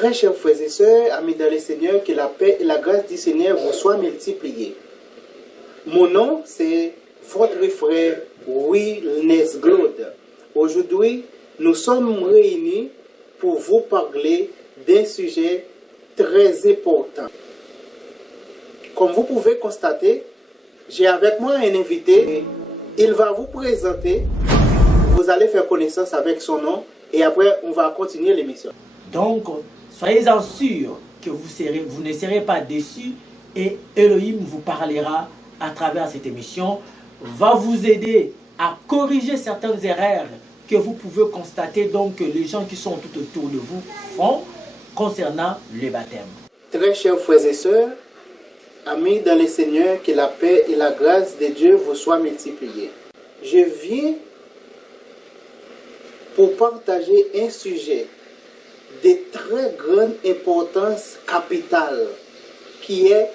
Très chers frères et sœurs, amis dans le Seigneur, que la paix et la grâce du Seigneur vous soient multipliées. Mon nom, c'est votre frère Wilness Claude. Aujourd'hui, nous sommes réunis pour vous parler d'un sujet très important. Comme vous pouvez constater, j'ai avec moi un invité. Il va vous présenter. Vous allez faire connaissance avec son nom et après, on va continuer l'émission. Donc, soyez-en sûrs que vous ne serez pas déçus et Elohim vous parlera à travers cette émission, va vous aider à corriger certaines erreurs que vous pouvez constater, donc que les gens qui sont tout autour de vous font concernant le baptême. Très chers frères et sœurs, amis dans le Seigneur, que la paix et la grâce de Dieu vous soient multipliées. Je viens pour partager un sujet de très grande importance capitale qui est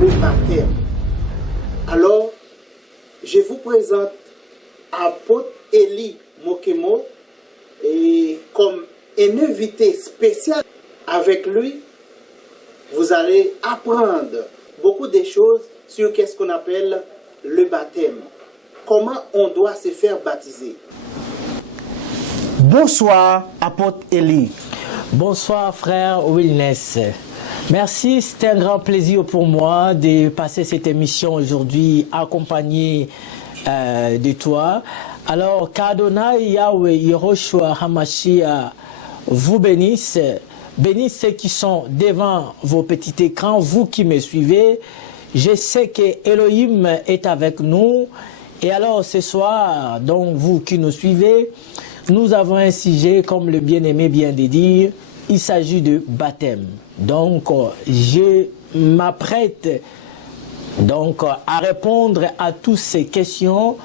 le baptême. Alors, je vous présente apôtre Eli Mokemo et comme un invité spécial. Avec lui, vous allez apprendre beaucoup de choses sur qu'est-ce qu'on appelle le baptême. Comment on doit se faire baptiser. Bonsoir, apôtre Eli. Bonsoir, frère Wilness. Merci, c'est un grand plaisir pour moi de passer cette émission aujourd'hui accompagné de toi. Alors, qu'Adonai Yahweh Yehoshua Hamashiach vous bénisse. Bénisse ceux qui sont devant vos petits écrans, vous qui me suivez. Je sais que Elohim est avec nous. Et alors, ce soir, donc vous qui nous suivez, nous avons un sujet, comme le bien-aimé vient de dire, il s'agit de baptême. Donc, je m'apprête donc à répondre à toutes ces questions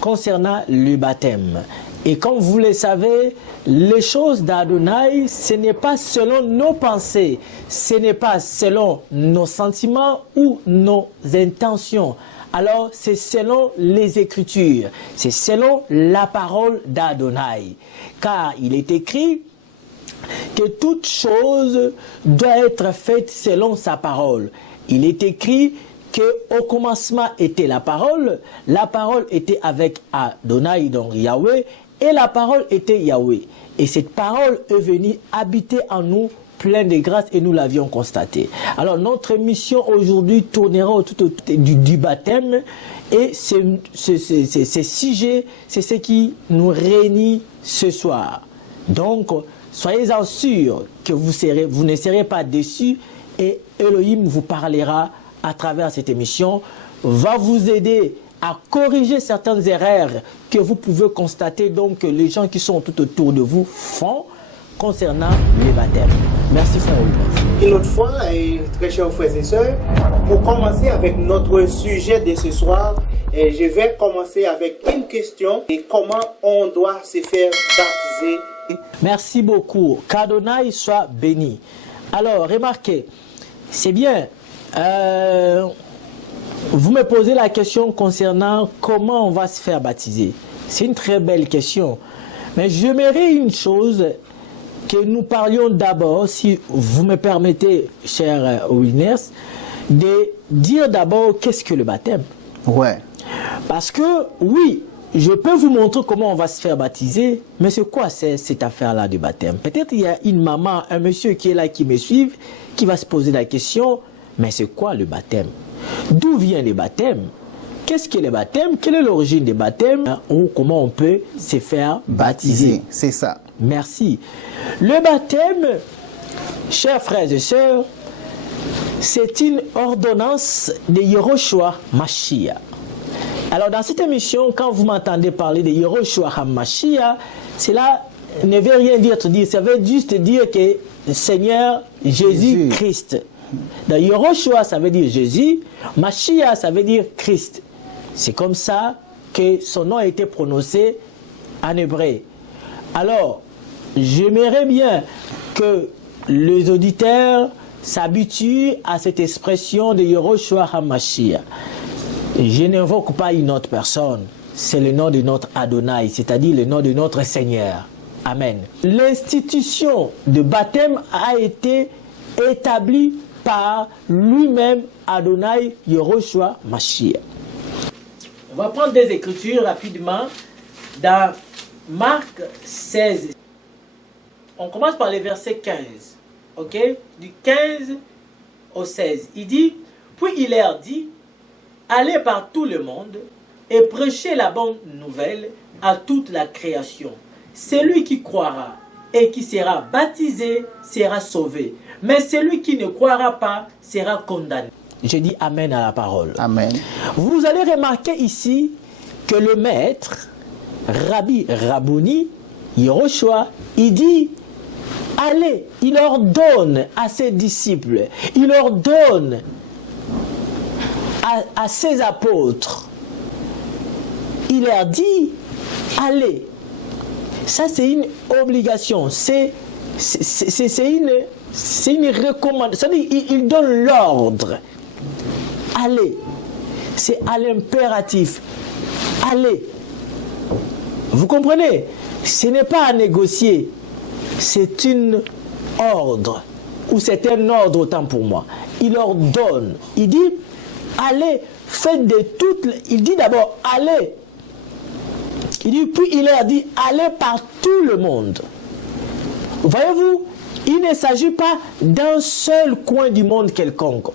concernant le baptême. Et comme vous le savez, les choses d'Adonai, ce n'est pas selon nos pensées, ce n'est pas selon nos sentiments ou nos intentions. Alors, c'est selon les Écritures, c'est selon la parole d'Adonai. Car il est écrit que toute chose doit être faite selon sa parole. Il est écrit qu'au commencement était la parole était avec Adonai, donc Yahweh, et la parole était Yahweh. Et cette parole est venue habiter en nous, plein de grâce, et nous l'avions constaté. Alors notre mission aujourd'hui tournera autour du baptême, et ce sujet, c'est ce qui nous réunit ce soir. Donc, soyez-en sûrs que vous ne serez pas déçus, et Elohim vous parlera à travers cette émission, va vous aider à corriger certaines erreurs que vous pouvez constater, donc que les gens qui sont tout autour de vous font concernant les baptêmes. Merci frère Wilness. Une autre fois, très chers frères et sœurs, pour commencer avec notre sujet de ce soir, je vais commencer avec une question et comment on doit se faire baptiser. Merci beaucoup. Qu'Adonai soit béni. Alors, remarquez, c'est bien. Vous me posez la question concernant comment on va se faire baptiser. C'est une très belle question. Mais j'aimerais une chose, que nous parlions d'abord, si vous me permettez, cher Wilness, de dire d'abord qu'est-ce que le baptême. Ouais. Parce que, oui, je peux vous montrer comment on va se faire baptiser, mais c'est quoi cette affaire-là du baptême? Peut-être il y a une maman, un monsieur qui est là, qui me suit, qui va se poser la question, mais c'est quoi le baptême? D'où vient le baptême? Qu'est-ce que le baptême? Quelle est l'origine des baptêmes? Ou comment on peut se faire baptiser? C'est ça. Merci. Le baptême, chers frères et sœurs, c'est une ordonnance de Yehoshua Mashiach. Alors dans cette émission, quand vous m'entendez parler de Yehoshua HaMashiach, cela ne veut rien dire, ça veut juste dire que le Seigneur Jésus-Christ. Dans Yehoshua, ça veut dire Jésus, Mashiach, ça veut dire Christ. C'est comme ça que son nom a été prononcé en hébreu. Alors, j'aimerais bien que les auditeurs s'habituent à cette expression de Yehoshua HaMashiach. Je n'invoque pas une autre personne, c'est le nom de notre Adonai, c'est-à-dire le nom de notre Seigneur. Amen. L'institution de baptême a été établie par lui-même Adonai Yehoshua Mashiach. On va prendre des écritures rapidement dans Marc 16. On commence par les versets 15. Ok? Du 15 au 16. Il dit, puis il leur dit, allez par tout le monde et prêchez la bonne nouvelle à toute la création. Celui qui croira et qui sera baptisé sera sauvé. Mais celui qui ne croira pas sera condamné. Je dis Amen à la parole. Amen. Vous allez remarquer ici que le maître, Rabbi Rabouni, Yehoshua, il dit, allez, il ordonne à ses disciples, il ordonne à ses apôtres, il leur dit, allez. Ça, c'est une obligation, c'est une recommandation, il donne l'ordre. Allez, c'est à l'impératif. Allez. Vous comprenez? Ce n'est pas à négocier, c'est un ordre, ou c'est un ordre autant pour moi. Il ordonne, il dit, allez, faites de toutes, il dit d'abord, allez. Il dit, puis il leur dit, allez par tout le monde. Voyez-vous, il ne s'agit pas d'un seul coin du monde quelconque.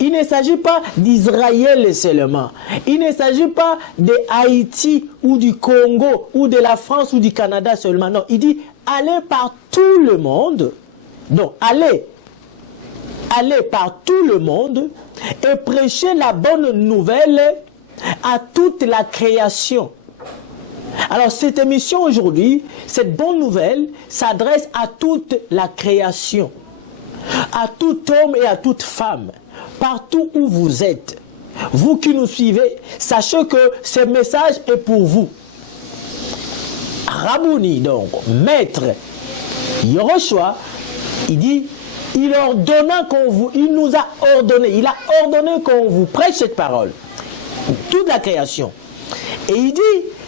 Il ne s'agit pas d'Israël seulement. Il ne s'agit pas de Haïti ou du Congo ou de la France ou du Canada seulement. Non, il dit, allez par tout le monde. Donc, allez par tout le monde et prêchez la bonne nouvelle à toute la création. Alors, cette émission aujourd'hui, cette bonne nouvelle s'adresse à toute la création, à tout homme et à toute femme, partout où vous êtes. Vous qui nous suivez, sachez que ce message est pour vous. Rabouni, donc, maître Yehoshua, il dit, il nous a ordonné, il a ordonné qu'on vous prêche cette parole, toute la création. Et il dit,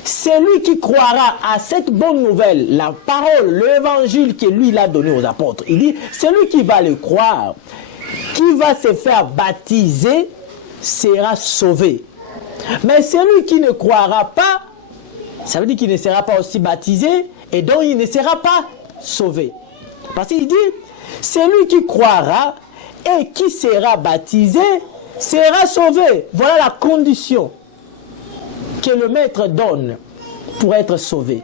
celui qui croira à cette bonne nouvelle, la parole, l'évangile que lui il a donné aux apôtres, il dit, celui qui va le croire, qui va se faire baptiser, sera sauvé. Mais celui qui ne croira pas, ça veut dire qu'il ne sera pas aussi baptisé, et donc il ne sera pas sauvé. Parce qu'il dit, celui qui croira et qui sera baptisé, sera sauvé. Voilà la condition que le maître donne pour être sauvé.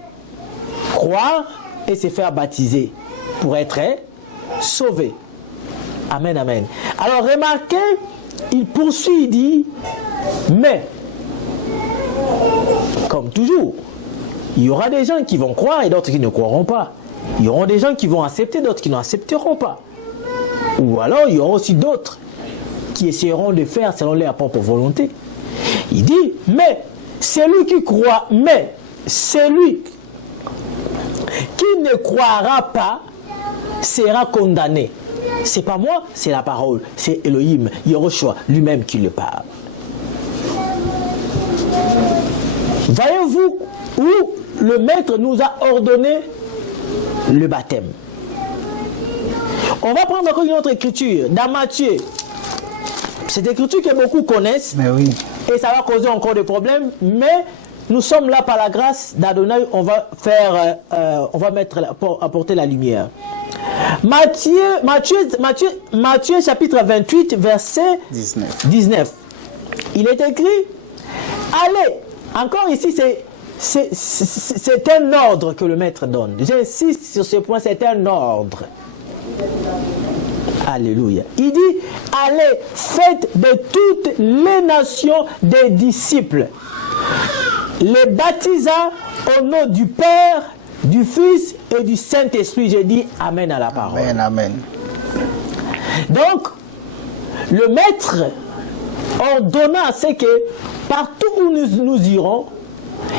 Croire et se faire baptiser pour être sauvé. Amen, amen. Alors remarquez, il poursuit, il dit, mais, comme toujours, il y aura des gens qui vont croire et d'autres qui ne croiront pas. Il y aura des gens qui vont accepter, d'autres qui n'accepteront pas. Ou alors, il y aura aussi d'autres qui essaieront de faire selon leur propre volonté. Il dit, mais, celui qui croit, mais celui qui ne croira pas sera condamné. C'est pas moi, c'est la parole, c'est Elohim, Yehoshua lui-même qui le parle. Voyez-vous où le maître nous a ordonné le baptême. On va prendre encore une autre écriture, dans Matthieu. Cette écriture que beaucoup connaissent. Mais oui. Et ça va causer encore des problèmes, mais nous sommes là par la grâce d'Adonai, on va apporter la lumière. Matthieu chapitre 28, verset 19. Il est écrit, allez, encore ici c'est un ordre que le maître donne. J'insiste sur ce point, c'est un ordre. Alléluia. Il dit, allez, faites de toutes les nations des disciples, les baptisant au nom du Père, du Fils et du Saint-Esprit. Je dis Amen à la parole. Amen, amen. Donc, le maître ordonna à ce que partout où nous irons,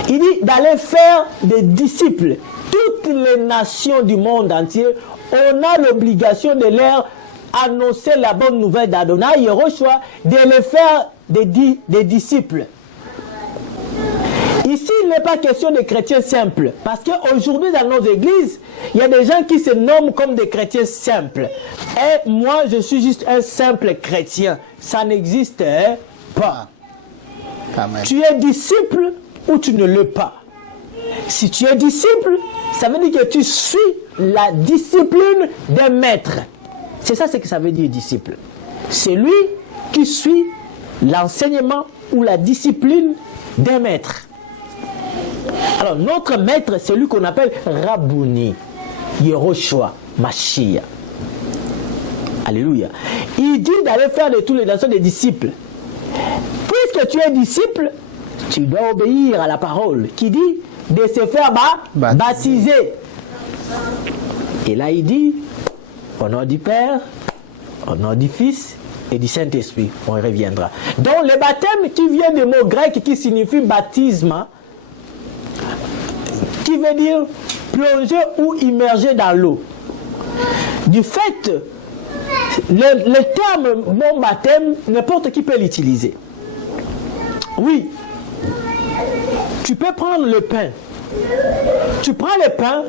il dit d'aller faire des disciples. Toutes les nations du monde entier, on a l'obligation de leur annoncer la bonne nouvelle d'Adonai, Yehoshua, de les faire des disciples. Il Ici, il n'est pas question de chrétiens simples. Parce qu'aujourd'hui, dans nos églises, il y a des gens qui se nomment comme des chrétiens simples. Et moi, je suis juste un simple chrétien. Ça n'existe pas. Amen. Tu es disciple ou tu ne l'es pas. Si tu es disciple, ça veut dire que tu suis la discipline d'un maître. C'est ça ce que ça veut dire disciple. C'est lui qui suit l'enseignement ou la discipline d'un maître. Alors notre maître, c'est lui qu'on appelle Rabbouni, Yehoshua, Mashiach. Alléluia. Il dit d'aller faire de tous les nations des disciples. Puisque tu es disciple, tu dois obéir à la parole qui dit de se faire baptiser. Et là il dit, au nom du Père, au nom du Fils et du Saint-Esprit. On y reviendra. Donc le baptême qui vient du mot grec qui signifie baptisme, qui veut dire plonger ou immerger dans l'eau. Du fait, le terme mon baptême, n'importe qui peut l'utiliser. Oui, tu peux prendre le pain. Tu prends le pain,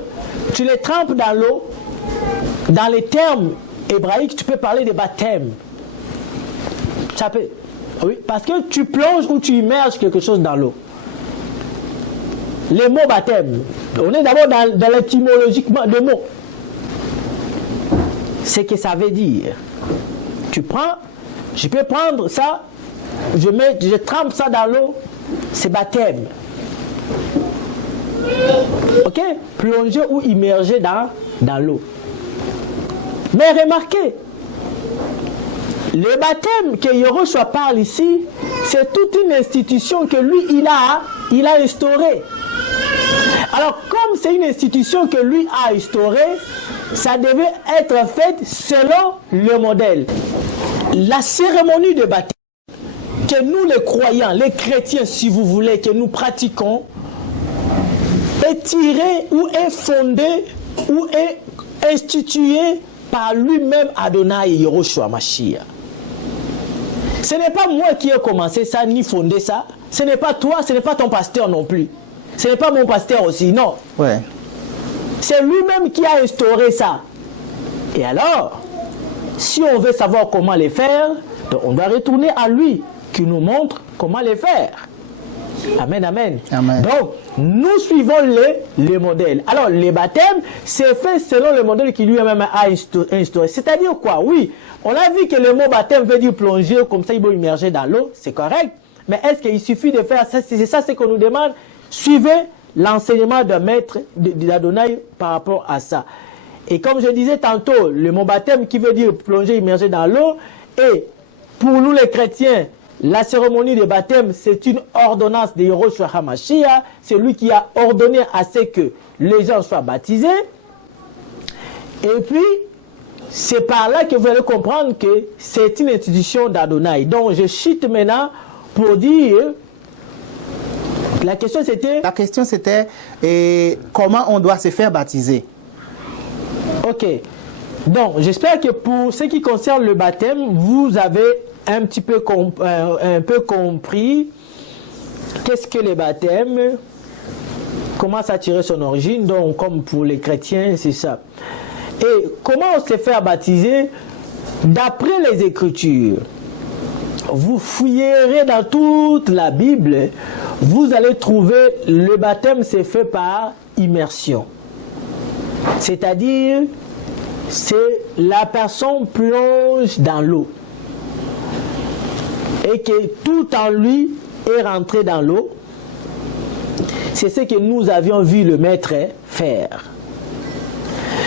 tu le trempes dans l'eau. Dans les termes hébraïques, tu peux parler de baptême. Ça peut, oui, parce que tu plonges ou tu immerges quelque chose dans l'eau. Les mots baptême, on est d'abord dans l'étymologiquement des mots. C'est que ça veut dire. Tu prends, je peux prendre ça, je trempe ça dans l'eau, c'est baptême. Ok? Plonger ou immerger dans l'eau. Mais remarquez, le baptême que Yehoshua parle ici, c'est toute une institution que lui, il a instaurée. Alors, comme c'est une institution que lui a instaurée, ça devait être fait selon le modèle. La cérémonie de baptême que nous les croyants, les chrétiens si vous voulez, que nous pratiquons, est tirée ou est fondée ou est instituée par lui-même Adonai Yehoshua Mashiach. Ce n'est pas moi qui ai commencé ça, ni fondé ça. Ce n'est pas toi, ce n'est pas ton pasteur non plus. Ce n'est pas mon pasteur aussi, non. Ouais. C'est lui-même qui a instauré ça. Et alors, si on veut savoir comment les faire, donc on doit retourner à lui qui nous montre comment les faire. Amen, amen. Amen. Donc, nous suivons les modèles. Alors, les baptêmes, c'est fait selon le modèle qui lui-même a instauré. C'est-à-dire quoi? Oui, on a vu que le mot baptême veut dire plonger, comme ça il va immerger dans l'eau, c'est correct. Mais est-ce qu'il suffit de faire ça? C'est ça ce qu'on nous demande. Suivez l'enseignement de maître d'Adonai par rapport à ça. Et comme je disais tantôt, le mot baptême qui veut dire plonger, immerger dans l'eau, et pour nous les chrétiens, la cérémonie de baptême, c'est une ordonnance de Yehoshua HaMashiach. C'est lui qui a ordonné à ce que les gens soient baptisés. Et puis, c'est par là que vous allez comprendre que c'est une institution d'Adonai. Donc, je cite maintenant pour dire... La question c'était comment on doit se faire baptiser. Ok. Donc, j'espère que pour ce qui concerne le baptême, vous avez un peu compris qu'est-ce que le baptême, comment ça tirer son origine. Donc, comme pour les chrétiens, c'est ça. Et comment se faire baptiser? D'après les Écritures, vous fouillerez dans toute la Bible, vous allez trouver le baptême c'est fait par immersion. C'est-à-dire, c'est la personne plonge dans l'eau et que tout en lui est rentré dans l'eau. C'est ce que nous avions vu le maître faire.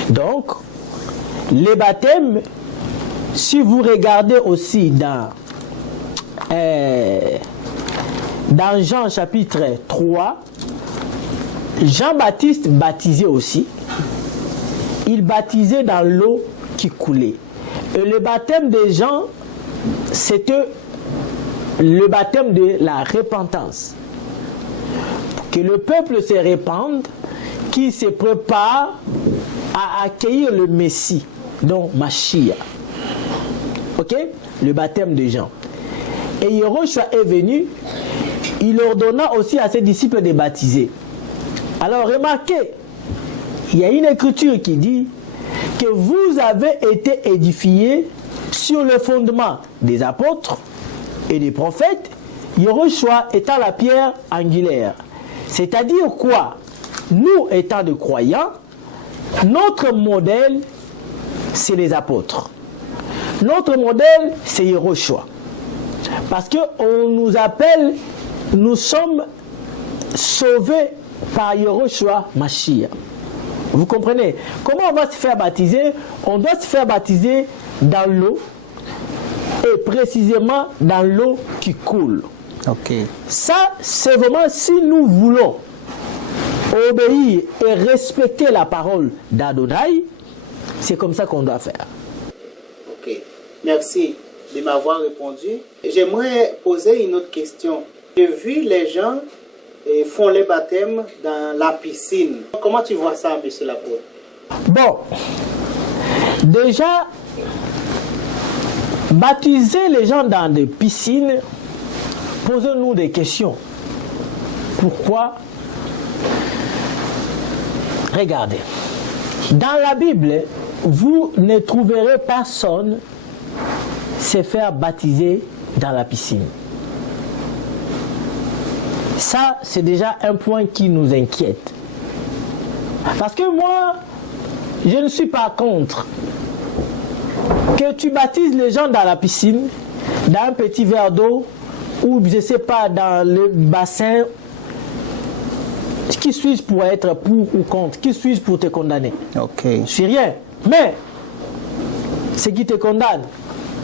Donc, les baptêmes, si vous regardez aussi dans Jean chapitre 3, Jean-Baptiste baptisait aussi. Il baptisait dans l'eau qui coulait. Et le baptême de Jean, c'était le baptême de la repentance. Que le peuple se répande, qui se prépare à accueillir le Messie, donc Mashiach. Ok? Le baptême de Jean. Et Yehoshua est venu il ordonna aussi à ses disciples de baptiser. Alors remarquez, il y a une écriture qui dit que vous avez été édifiés sur le fondement des apôtres et des prophètes, Yehoshua étant la pierre angulaire. C'est-à-dire quoi? Nous étant de croyants, notre modèle, c'est les apôtres. Notre modèle, c'est Yehoshua. Parce qu'on nous appelle, nous sommes sauvés par Yehoshua Mashiach. Vous comprenez? Comment on va se faire baptiser? On doit se faire baptiser dans l'eau, et précisément dans l'eau qui coule. Ok. Ça, c'est vraiment si nous voulons obéir et respecter la parole d'Adonai, c'est comme ça qu'on doit faire. Ok. Merci de m'avoir répondu. J'aimerais poser une autre question. J'ai vu les gens font les baptêmes dans la piscine. Comment tu vois ça, monsieur l'apôtre? Bon, déjà, baptiser les gens dans des piscines, posons-nous des questions. Pourquoi? Regardez, dans la Bible, vous ne trouverez personne se faire baptiser dans la piscine. Ça, c'est déjà un point qui nous inquiète. Parce que moi, je ne suis pas contre que tu baptises les gens dans la piscine, dans un petit verre d'eau, ou je ne sais pas, dans le bassin. Qui suis-je pour être pour ou contre? Qui suis-je pour te condamner? Ok. Je ne suis rien. Mais, ce qui te condamne,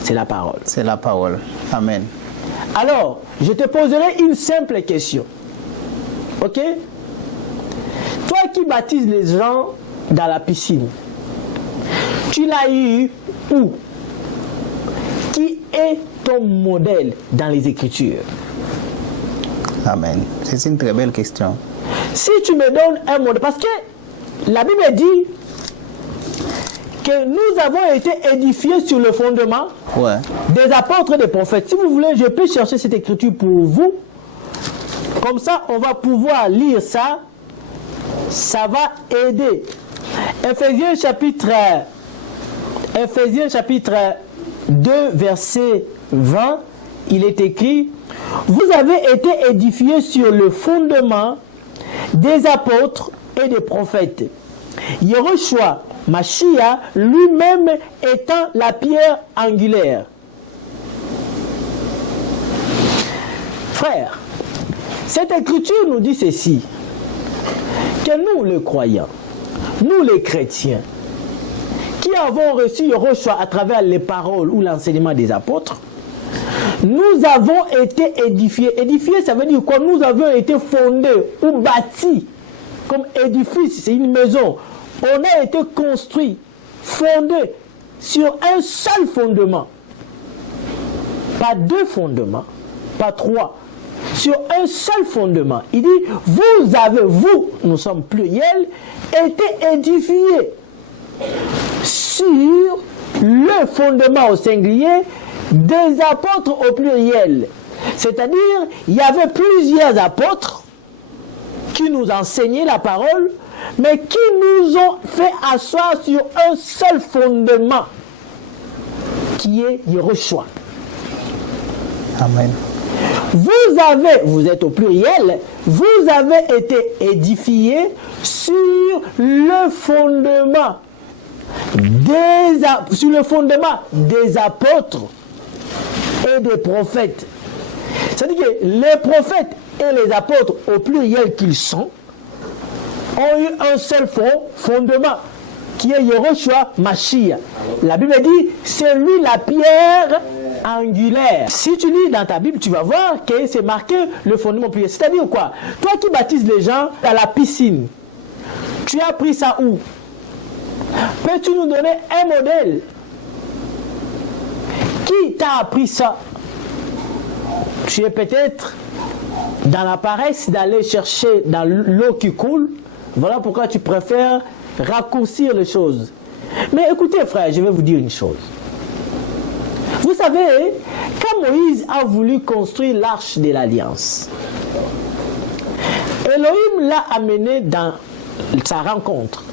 c'est la parole. C'est la parole. Amen. Alors, je te poserai une simple question. Ok? Toi qui baptises les gens dans la piscine, tu l'as eu où? Qui est ton modèle dans les Écritures? Amen. C'est une très belle question. Si tu me donnes un modèle, parce que la Bible dit que nous avons été édifiés sur le fondement des apôtres et des prophètes. Si vous voulez, je peux chercher cette écriture pour vous. Comme ça, on va pouvoir lire ça. Ça va aider. Ephésiens chapitre 2, verset 20, il est écrit: vous avez été édifiés sur le fondement des apôtres et des prophètes. Yehoshua Mashiach lui-même étant la pierre angulaire. Frère, cette écriture nous dit ceci, que nous les croyants, nous les chrétiens, qui avons reçu Yehoshua à travers les paroles ou l'enseignement des apôtres, nous avons été édifiés. Édifiés, ça veut dire quoi? Nous avons été fondés ou bâtis comme édifice, c'est une maison. On a été construit, fondé sur un seul fondement. Pas deux fondements, pas trois. Sur un seul fondement. Il dit, vous avez, nous sommes pluriels, été édifiés sur le fondement au singulier des apôtres au pluriel. C'est-à-dire, il y avait plusieurs apôtres qui nous enseignaient la parole, mais qui nous ont fait asseoir sur un seul fondement, qui est Yehoshua. Amen. Vous êtes au pluriel, vous avez été édifiés sur le fondement des apôtres et des prophètes. C'est-à-dire que les prophètes et les apôtres, au pluriel qu'ils sont, ont eu un seul fondement, qui est Yehoshua Mashiach. La Bible dit, c'est lui la pierre angulaire. Si tu lis dans ta Bible, tu vas voir que c'est marqué le fondement pluriel. C'est-à-dire quoi? Toi qui baptises les gens à la piscine, tu as appris ça où? Peux-tu nous donner un modèle? Qui t'a appris ça? Tu es peut-être dans la paresse d'aller chercher dans l'eau qui coule. Voilà pourquoi tu préfères raccourcir les choses. Mais écoutez, frère, je vais vous dire une chose. Vous savez, quand Moïse a voulu construire l'arche de l'Alliance, Elohim l'a amené dans sa rencontre.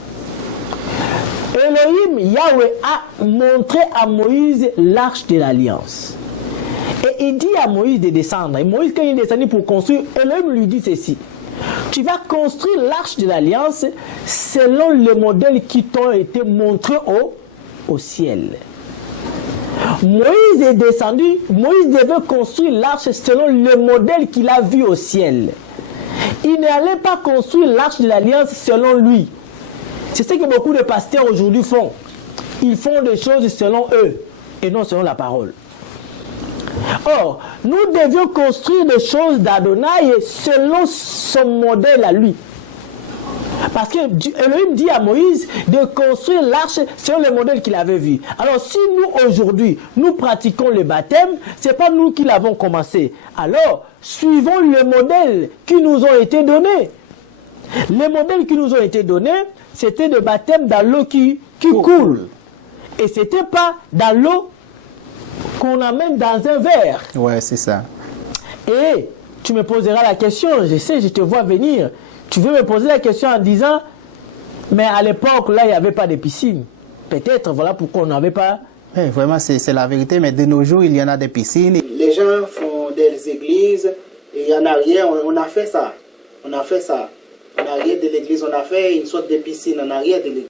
Elohim, Yahweh, a montré à Moïse l'arche de l'alliance. Et il dit à Moïse de descendre. Et Moïse, quand il est descendu pour construire, Elohim lui dit ceci. Tu vas construire l'arche de l'alliance selon le modèle qui t'ont été montré au ciel. Moïse est descendu, Moïse devait construire l'arche selon le modèle qu'il a vu au ciel. Il n'allait pas construire l'arche de l'alliance selon lui. C'est ce que beaucoup de pasteurs aujourd'hui font. Ils font des choses selon eux et non selon la parole. Or, nous devions construire des choses d'Adonai selon son modèle à lui. Parce que Elohim dit à Moïse de construire l'arche selon le modèle qu'il avait vu. Alors si nous aujourd'hui, nous pratiquons le baptême, ce n'est pas nous qui l'avons commencé. Alors, suivons le modèle qui nous ont été donnés. Les modèles qui nous ont été donnés, c'était le baptême dans l'eau qui coule. Et ce n'était pas dans l'eau qu'on amène dans un verre. Ouais, c'est ça. Et tu me poseras la question, je sais, je te vois venir. Tu veux me poser la question en disant, mais à l'époque, là, il n'y avait pas de piscine. Peut-être, voilà pourquoi on n'avait pas... Ouais, vraiment, c'est la vérité, mais de nos jours, il y en a des piscines. Les gens font des églises, et en arrière, on a fait ça. On a fait ça. En arrière de l'église, on a fait une sorte de piscine en arrière de l'église.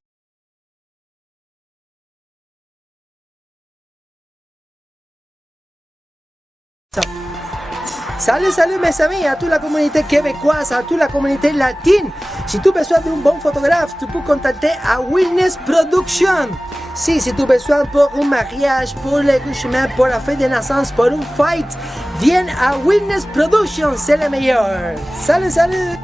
Salut, salut mes amis, à toute la communauté québécoise, à toute la communauté latine. Si tu as besoin d'un bon photographe, tu peux contacter à Witness Production. Si tu as besoin pour un mariage, pour l'accouchement, pour la fête de naissance, pour une fête, viens à Witness Production, c'est le meilleur. Salut, salut!